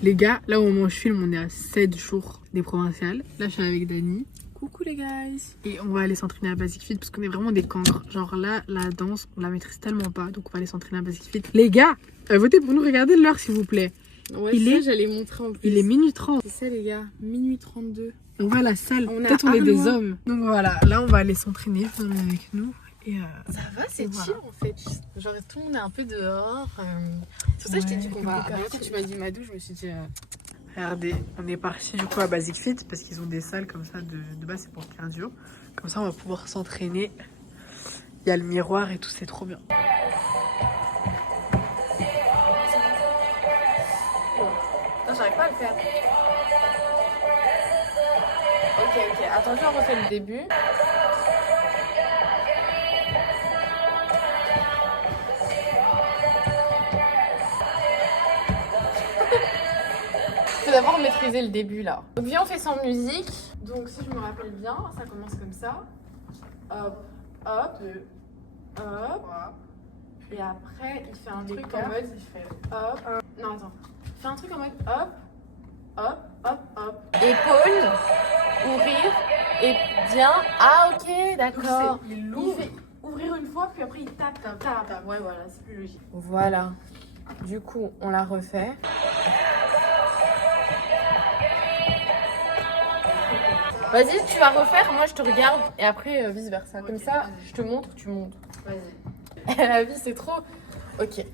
Les gars, là au moment où je filme, on est à 7 jours des provinciales. Là, je suis avec Dani. Coucou les guys. Et on va aller s'entraîner à Basic Fit parce qu'on est vraiment des cancres. Genre là, la danse, on la maîtrise tellement pas. Donc on va aller s'entraîner à Basic Fit. Les gars, votez pour nous. Regardez l'heure s'il vous plaît. Ouais, j'allais montrer en plus. Il est minuit 30. C'est ça les gars, minuit 32. On va à la salle. Peut-être on est des hommes. Donc voilà, là on va aller s'entraîner. Venez avec nous. Et ça va, c'est voilà. chill en fait. Genre tout le monde est un peu dehors. C'est pour ça que je t'ai dit qu'on va. Quand tu m'as dit Madou, je me suis dit. Regardez, on est parti du coup à Basic Fit parce qu'ils ont des salles comme ça de base, c'est pour le cardio. Comme ça, on va pouvoir s'entraîner. Il y a le miroir et tout, c'est trop bien. Non, j'arrive pas à le faire. Ok. Attention, on refait le début. Faut d'abord maîtriser le début là. Donc viens, on fait sans musique. Donc si je me rappelle bien, ça commence comme ça. Hop, hop, hop. Et après, il fait un truc en mode hop. Non, attends. Il fait un truc en mode hop, hop, hop, hop. Épaule, ouvrir, et bien. Ah, ok, d'accord. Il fait ouvrir une fois, puis après il tape. Ouais, voilà, c'est plus logique. Voilà. Du coup, on la refait. Vas-y, tu vas refaire, moi je te regarde et après vice versa. Comme ça, je te montre, tu montres. Vas-y. La vie, c'est trop. Ok.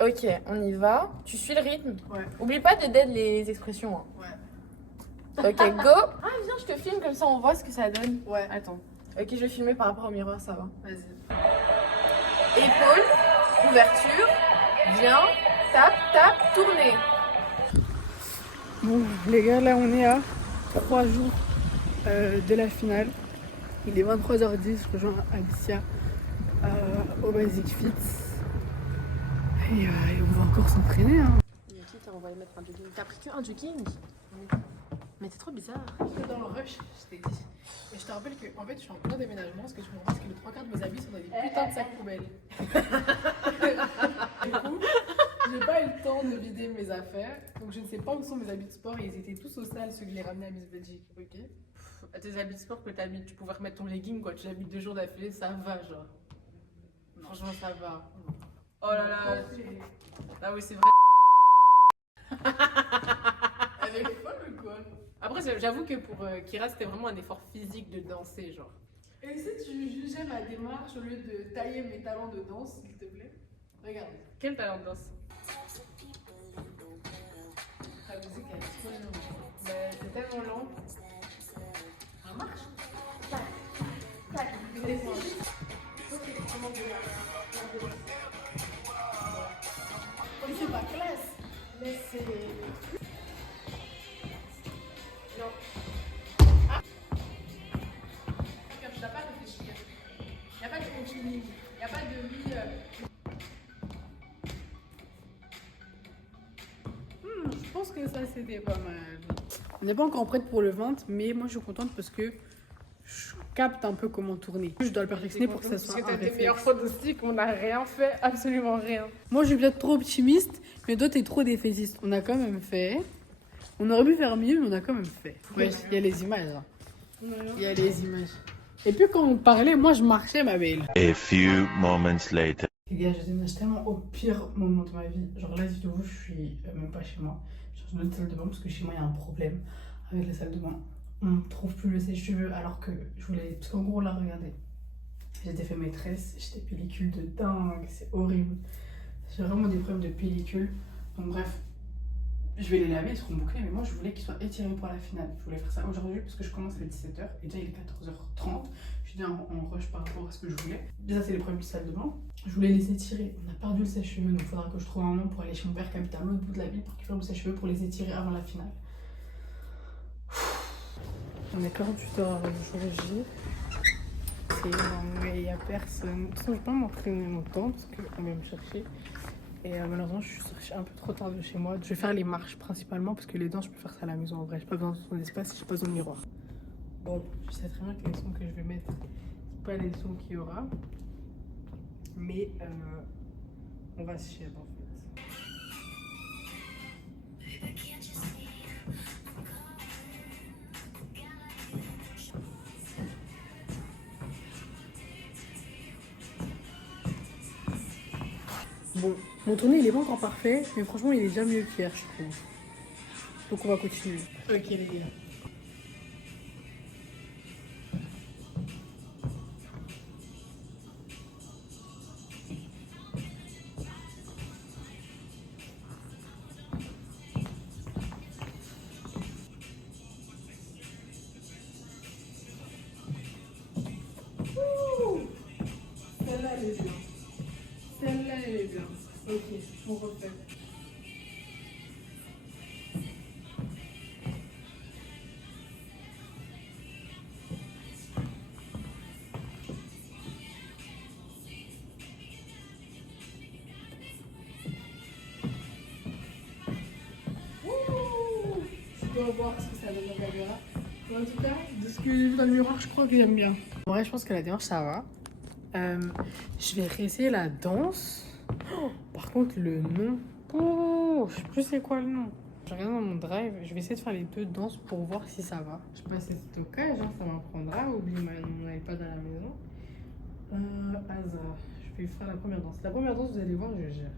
Ok, on y va. Tu suis le rythme. Ouais. Oublie pas de dead les expressions. Hein. Ouais. Ok, go. Ah, viens, je te filme comme ça, on voit ce que ça donne. Ouais. Attends. Ok, je vais filmer par rapport au miroir, ça va. Vas-y. Épaule, ouverture, viens, tape, tournez. Bon, les gars, là on est à 3 jours de la finale. Il est 23h10, je rejoins Alicia au Basic Fit. Et on va encore s'entraîner. Hein. Qui t'a envoyé mettre un jogging? T'as pris que un jogging? Mais t'es trop bizarre. Dans le rush, je t'ai dit. Et je te rappelle qu'en fait, je suis en plein déménagement parce que je me rends compte que les 3 quarts de mes habits sont dans des putains de sacs poubelles. Du coup, j'ai pas eu le temps de vider mes affaires. Donc je ne sais pas où sont mes habits de sport et ils étaient tous au sale, ceux que j'ai ramenés à Miss Belgique. Ok. Tes habits de sport que t'habites, tu pouvais remettre ton legging quoi. Tu l'habites 2 jours d'affilée, ça va genre. Franchement, ça va. Oh là là. Ah oui, c'est vrai. Elle est folle ou quoi? Après, j'avoue que pour Kira, c'était vraiment un effort physique de danser, genre. Et si tu jugeais ma démarche au lieu de tailler mes talents de danse, s'il te plaît? Regarde. Quel talent de danse? La musique, elle est trop lente. Mais c'est tellement lent. Ça marche? Tac, descends. Mais c'est pas classe. Mais c'est... Non. Ah. Tu n'as pas réfléchi. Il n'y a pas de continu. Il n'y a pas de oui. Je pense que ça c'était pas mal. On n'est pas encore prête pour le 20, mais moi je suis contente parce que je capte un peu comment tourner. Je dois le perfectionner pour que ça soit un Parce que t'as tes réflexe. meilleures fautes aussi, qu'on n'a rien fait, absolument rien. Moi je suis peut-être trop optimiste, mais toi t'es trop défaitiste. On a quand même fait. On aurait pu faire mieux, mais on a quand même fait. Ouais, il y a les images. Hein. Il y a les images. Et puis quand on parlait, moi je marchais ma belle. A few moments later. Les gars, je déménage tellement au pire moment de ma vie. Genre là, si tu vois, je suis même pas chez moi. Je suis dans une autre salle de bain parce que chez moi, il y a un problème avec la salle de bain. On ne trouve plus le sèche-cheveux alors que je voulais... Parce qu'en gros, là, regardez. J'étais fait maîtresse, j'étais pellicule de dingue, c'est horrible. J'ai vraiment des problèmes de pellicule. Donc bref, je vais les laver, ils seront bouclés. Mais moi, je voulais qu'ils soient étirés pour la finale. Je voulais faire ça aujourd'hui parce que je commence à 17h. Et déjà, il est 14h30. Je suis en rush par rapport à ce que je voulais. Déjà, c'est les problèmes de salle de bain. Je voulais les étirer. On a perdu le sèche-cheveux, donc il faudra que je trouve un moment pour aller chez mon père qui habite à l'autre bout de la ville pour qu'il fasse le sèche-cheveux pour les étirer avant la finale. On est 48 heures avant le jour J. Mais il n'y a personne. De toute façon, je ne vais pas m'entraîner longtemps parce qu'on vient me chercher. Et malheureusement, je suis sortie un peu trop tard de chez moi. Je vais faire les marches principalement parce que les danses, je peux faire ça à la maison. En vrai, j'ai pas besoin de son espace, j'ai pas besoin de miroir. Bon, je sais très bien que les sons que je vais mettre, c'est pas les sons qu'il y aura. Mais on va se chier en fait. Bon, mon tourné il est pas encore parfait, mais franchement il est déjà mieux qu'hier, je trouve. Donc on va continuer. Ok les gars. Celle-là elle est bien. Celle-là elle est bien. Ok, on refait. On va voir ce que ça donne dans la caméra. Mais en tout cas, de ce que j'ai vu dans le miroir, je crois que j'aime bien. En vrai, je pense que la démarche, ça va. Je vais réessayer la danse. Oh, par contre, le nom. Oh, je sais plus c'est quoi le nom. Je regarde dans mon drive. Je vais essayer de faire les deux danses pour voir si ça va. Je sais pas si c'est stockage, hein, ça m'apprendra. Oublie mon iPad à la maison. Hasard. Je vais faire la première danse. La première danse, vous allez voir, je gère.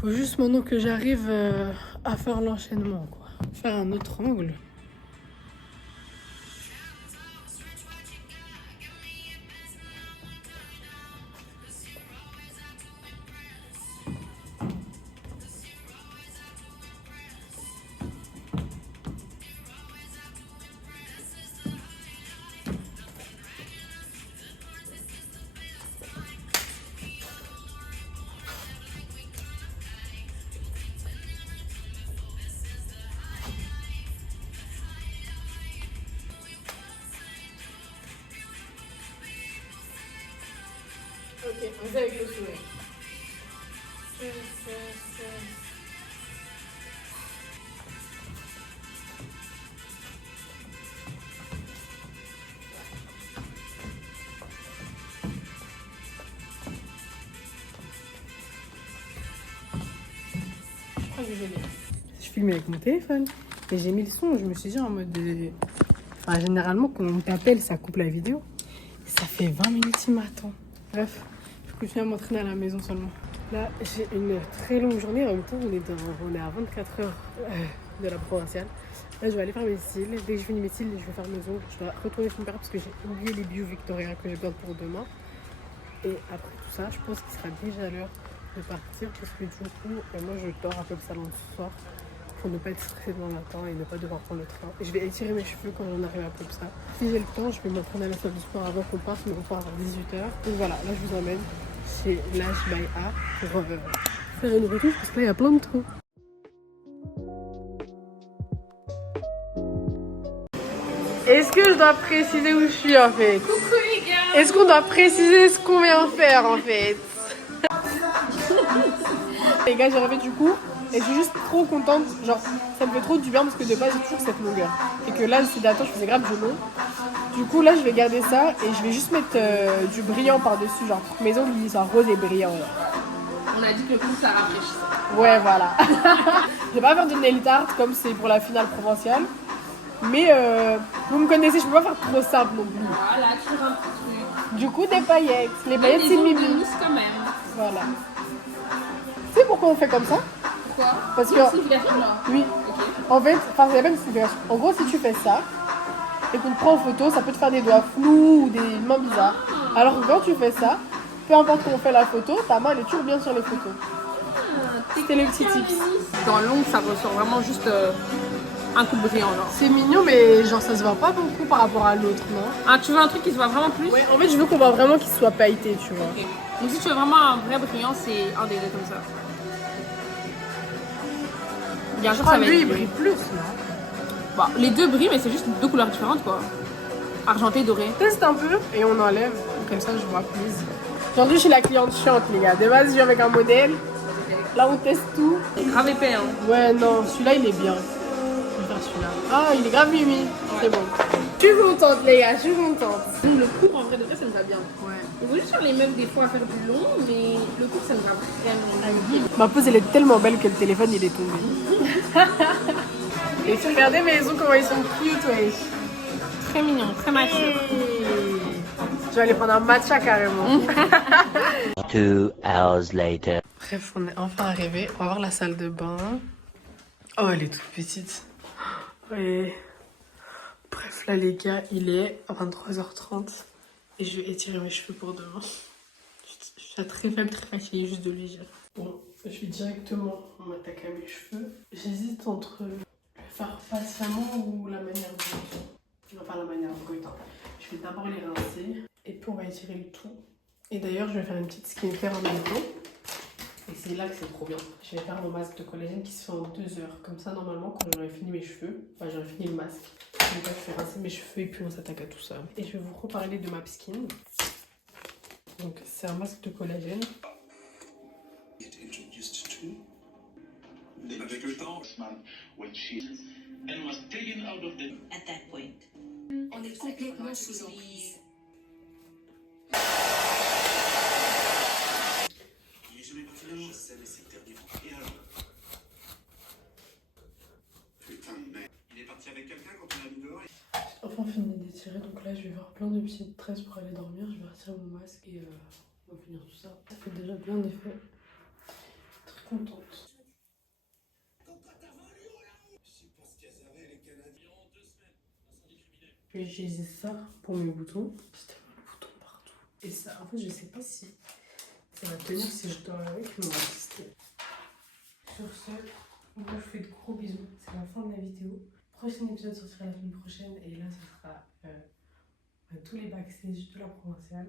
Faut juste maintenant que j'arrive à faire l'enchaînement, quoi. Faire un autre angle. Ok, on fait avec le sourire. Je crois que je l'ai. Je filmais avec mon téléphone et j'ai mis le son. Je me suis dit en mode Enfin, généralement, quand on t'appelle, ça coupe la vidéo. Ça fait 20 minutes, il m'attend. Bref, je continue à m'entraîner à la maison seulement. Là, j'ai une très longue journée. En même temps, on est à 24 heures de la provinciale. Là, je vais aller faire mes cils. Dès que je finis mes cils, je vais faire mes ongles. Je dois retourner chez mon père parce que j'ai oublié les bijoux Victoria que j'ai besoin pour demain. Et après tout ça, je pense qu'il sera déjà l'heure de partir parce que du coup, moi, je dors un peu le salon ce soir pour ne pas être stressée demain matin et ne pas devoir prendre le train. Et je vais étirer mes cheveux quand j'en arrive à peu ça. Si j'ai le temps, je vais m'entraîner à la salle de sport avant qu'on parte, mais on part à 18h. Donc voilà, là je vous emmène chez Lash by A pour faire une retouche parce que là il y a plein de trous. Est-ce que je dois préciser où je suis en fait? Coucou les gars. Est-ce qu'on doit préciser ce qu'on vient faire en fait? Les gars, j'ai rêvé du coup et je suis juste trop contente. Genre, ça me fait trop du bien parce que de base j'ai toujours cette longueur. Et que là, ces derniers temps, je faisais grave de long. Du coup, là, je vais garder ça et je vais juste mettre du brillant par-dessus. Genre, pour que mes ongles ils soient roses et brillants. On a dit que le coup ça rafraîchit. Ouais, voilà. Je vais pas faire de nail art comme c'est pour la finale provinciale. Mais vous me connaissez, je peux pas faire trop simple non plus. Voilà, tu fais un petit truc. Du coup, des paillettes. Les paillettes, c'est Mimi. Quand même. Voilà. Tu sais pourquoi on fait comme ça? Pourquoi? Parce que. Signification là. Oui. Ok. En fait, enfin, c'est la même signification. En gros, si tu fais ça et qu'on te prend en photo, ça peut te faire des doigts flous ou des mains bizarres. Alors que quand tu fais ça, peu importe comment on fait la photo, ta main elle est toujours bien sur les photos. C'était le petit tips. Dans l'ongle, ça ressort vraiment juste un coup de brillant, genre. C'est mignon, mais genre ça se voit pas beaucoup par rapport à l'autre, non? Ah, tu veux un truc qui se voit vraiment plus? Ouais, en fait, je veux qu'on voit vraiment qu'il soit pailleté, tu vois. Ok. Donc si tu veux vraiment un vrai brillant, c'est un des deux comme ça. Bien Je sûr, crois ça va que lui, être il brille plus, non? Bon, les deux brillent, mais c'est juste deux couleurs différentes, quoi. Argenté, doré. Teste un peu et on enlève, comme ça je vois plus. Aujourd'hui, je suis la cliente chiante, les gars. De base, je viens avec un modèle. Là, on teste tout. Grave épais, hein. Ouais, non, celui-là, il est bien. Je vais faire celui-là. Ah, il est grave mimi. C'est bon. Je suis contente, les gars, je suis contente. Le cours, en vrai de vrai, ça me va bien. Ouais. Il faut juste faire les meufs des fois à faire du long, mais le cours, ça me va vraiment. Ma pose, elle est tellement belle que le téléphone, il est tombé. Et tu regardez mes ongles, comment ils sont cute, ouais. Très mignon, très matcha. Je vais aller prendre un matcha carrément. 2 hours later. Bref, on est enfin arrivé. On va voir la salle de bain. Oh, elle est toute petite. Ouais. Bref, là, les gars, il est 23h30 et je vais étirer mes cheveux pour demain. Je suis très faible, très fatiguée juste de le dire. Bon, je vais directement m'attaquer à mes cheveux. J'hésite entre le faire patiemment ou la manière brute. Enfin, la manière brute. Hein. Je vais d'abord les rincer et puis on va étirer le tout. Et d'ailleurs, je vais faire une petite skincare en même temps. Et c'est là que c'est trop bien. Je vais faire mon masque de collagène qui se fait en 2 heures. Comme ça, normalement, quand j'aurai fini mes cheveux, enfin, j'aurai fini le masque. Donc là, je vais rincer mes cheveux et puis on s'attaque à tout ça. Et je vais vous reparler de ma skin. Donc, c'est un masque de collagène. Avec le temps, when she and was taken out of the At that point, on est complètement sous emprise. Il est jamais parti là, je sais, mais c'est le dernier. Et alors putain de merde. Il est parti avec quelqu'un quand on l'a mis dehors. J'ai enfin fini d'étirer, donc là, je vais faire plein de petites tresses pour aller dormir. Je vais retirer mon masque et on va finir tout ça. Ça fait déjà bien d'effet. Très contente. J'ai utilisé ça pour mes boutons. J'ai tellement de boutons partout. Et ça, en fait, je sais pas si ça va tenir si je dors avec, mais on va tester. Sur ce, moi je vous fais de gros bisous. C'est la fin de la vidéo. Prochain épisode sortira la semaine prochaine et là, ce sera tous les backstage de la provinciale.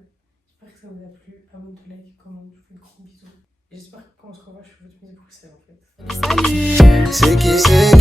J'espère que ça vous a plu. Abonnez-vous, like, comment. Je vous fais de gros bisous. Et j'espère que quand on se revoit, je fais votre mise à Bruxelles en fait. Salut! C'est qui c'est